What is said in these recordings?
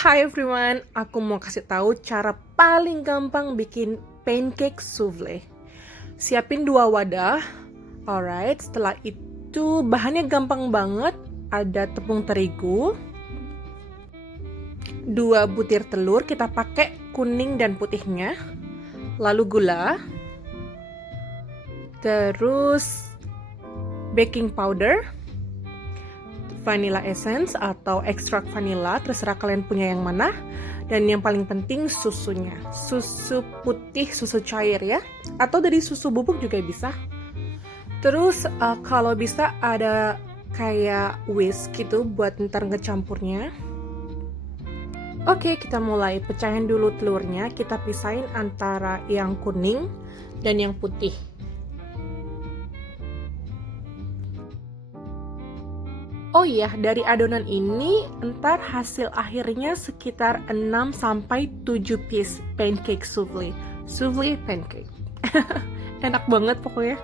Hai everyone, aku mau kasih tahu cara paling gampang bikin pancake souffle. Siapin 2 wadah. Alright, setelah itu bahannya gampang banget. Ada tepung terigu, 2 butir telur, kita pakai kuning dan putihnya. Lalu gula, terus baking powder, vanilla essence atau ekstrak vanilla, terserah kalian punya yang mana. Dan yang paling penting susunya, susu putih, susu cair ya, atau dari susu bubuk juga bisa. Terus kalau bisa ada kayak whisk gitu buat ntar ngecampurnya. Oke, kita mulai. Pecahin dulu telurnya, kita pisahin antara yang kuning dan yang putih. Oh iya, dari adonan ini ntar hasil akhirnya sekitar 6-7 piece pancake souffle. Souffle pancake. Enak banget pokoknya.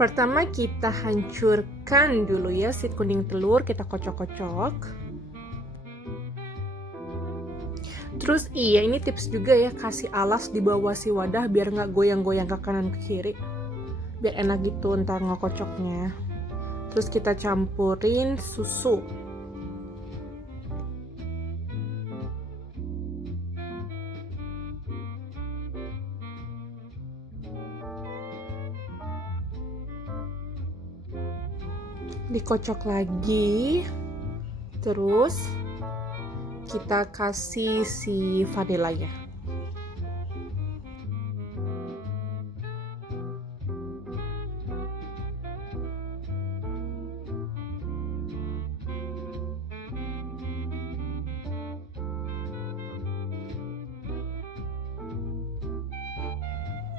Pertama kita hancurkan dulu ya si kuning telur, kita kocok-kocok. Terus iya, ini tips juga ya, kasih alas di bawah si wadah biar nggak goyang-goyang ke kanan ke kiri. Biar enak gitu ntar ngekocoknya. Terus kita campurin susu. Dikocok lagi. Terus kita kasih si vanilanya.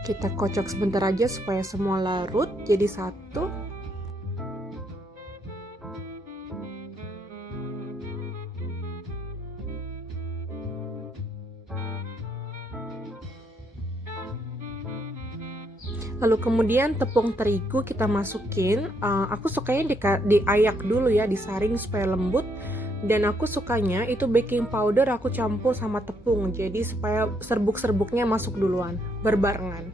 Kita kocok sebentar aja supaya semua larut jadi satu. Lalu kemudian tepung terigu kita masukin. Aku sukanya diayak dulu ya, disaring supaya lembut. Dan aku sukanya itu baking powder aku campur sama tepung, jadi supaya serbuk-serbuknya masuk duluan, berbarengan.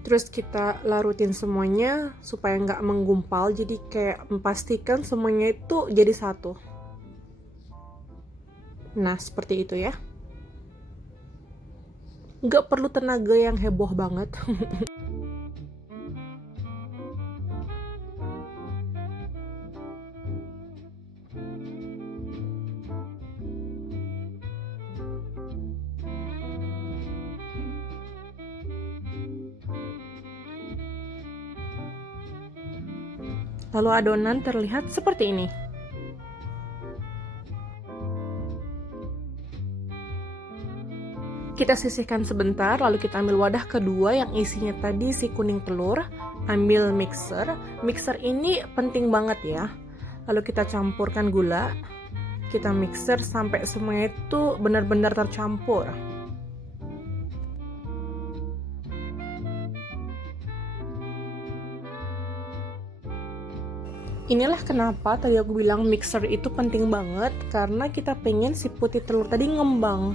Terus kita larutin semuanya supaya nggak menggumpal, jadi kayak memastikan semuanya itu jadi satu. Nah, seperti itu ya. Nggak perlu tenaga yang heboh banget. Lalu adonan terlihat seperti ini. Kita sisihkan sebentar, lalu kita ambil wadah kedua yang isinya tadi si kuning telur. Ambil mixer. Mixer ini penting banget ya. Lalu kita campurkan gula. Kita mixer sampai semuanya itu benar-benar tercampur. Inilah kenapa tadi aku bilang mixer itu penting banget, karena kita pengen si putih telur tadi ngembang.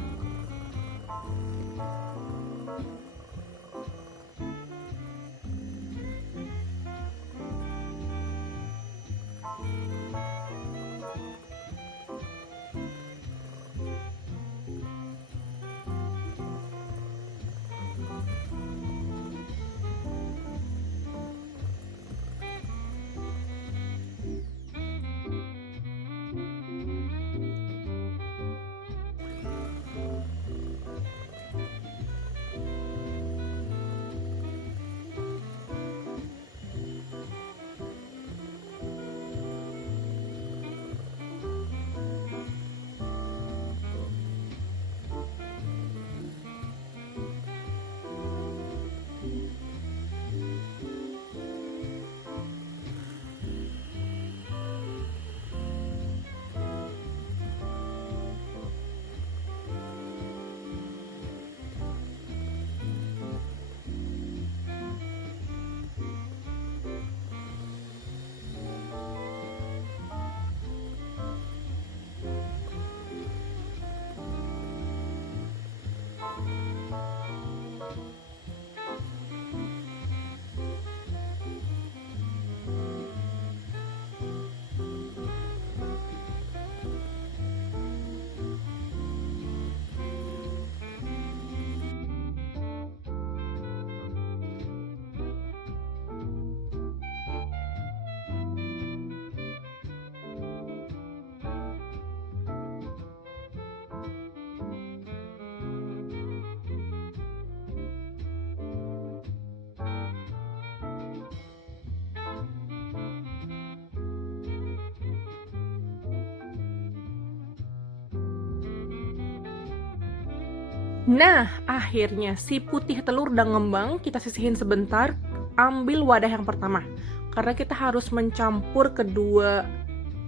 Nah, akhirnya si putih telur udah ngembang, kita sisihin sebentar, ambil wadah yang pertama. Karena kita harus mencampur kedua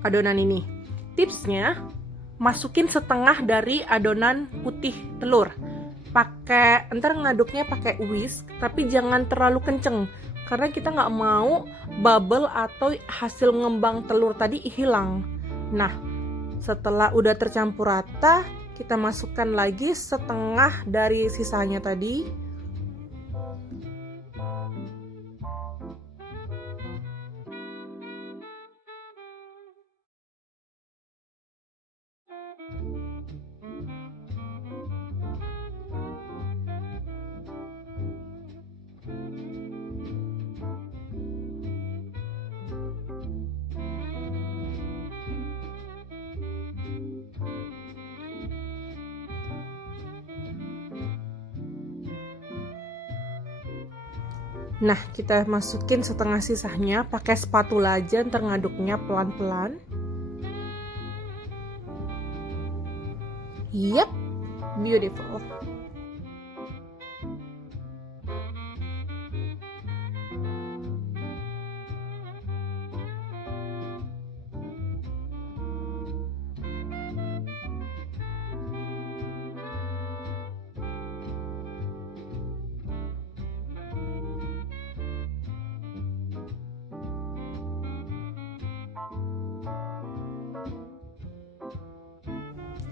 adonan ini. Tipsnya, masukin setengah dari adonan putih telur. Ntar ngaduknya pakai whisk, tapi jangan terlalu kenceng. Karena kita nggak mau bubble atau hasil ngembang telur tadi hilang. Nah, setelah udah tercampur rata, kita masukkan lagi setengah dari sisanya tadi. Nah, kita masukin setengah sisanya, pakai spatula aja, ntar ngaduknya pelan-pelan. Yep, beautiful.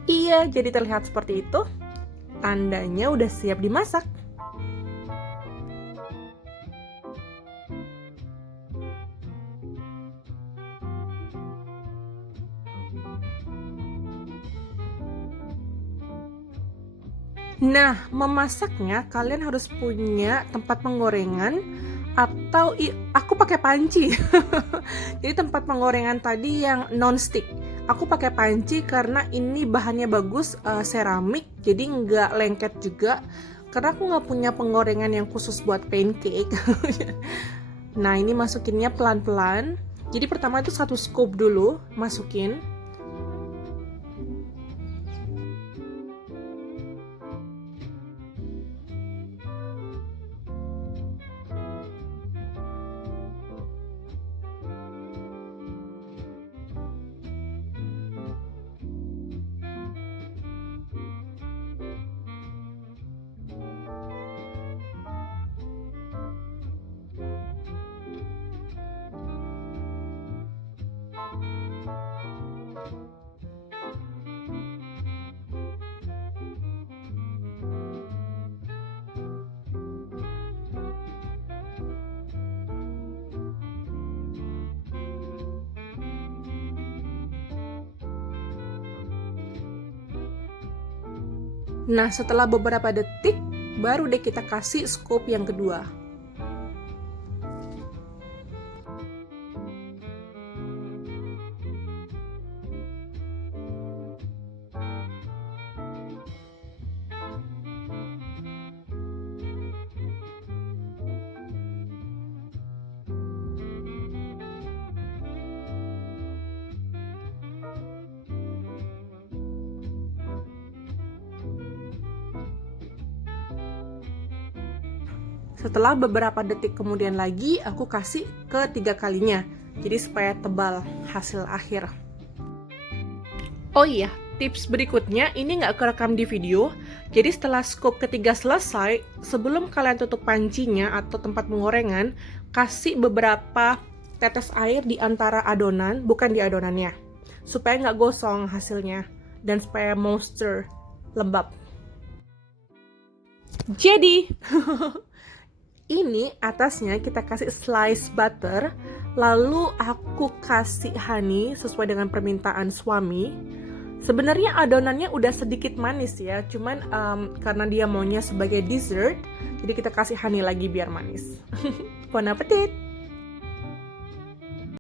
Iya, jadi terlihat seperti itu. Tandanya udah siap dimasak. Nah, memasaknya kalian harus punya tempat penggorengan atau aku pakai panci. Jadi tempat penggorengan tadi yang non-stick. Aku pakai panci karena ini bahannya bagus, seramik, jadi nggak lengket juga. Karena aku nggak punya penggorengan yang khusus buat pancake. Nah, ini masukinnya pelan-pelan. Jadi pertama itu 1 scoop dulu masukin. Nah, setelah beberapa detik, baru deh kita kasih scoop yang kedua. Setelah beberapa detik kemudian lagi, aku kasih ke 3 kalinya. Jadi supaya tebal hasil akhir. Oh iya, tips berikutnya ini nggak kerekam di video. Jadi setelah scoop ketiga selesai, sebelum kalian tutup pancinya atau tempat penggorengan, kasih beberapa tetes air di antara adonan, bukan di adonannya. Supaya nggak gosong hasilnya. Dan supaya moisture lembab. Jadi... ini atasnya kita kasih slice butter, lalu aku kasih honey sesuai dengan permintaan suami. Sebenarnya adonannya udah sedikit manis ya, cuman karena dia maunya sebagai dessert, jadi kita kasih honey lagi biar manis. Bon appetit!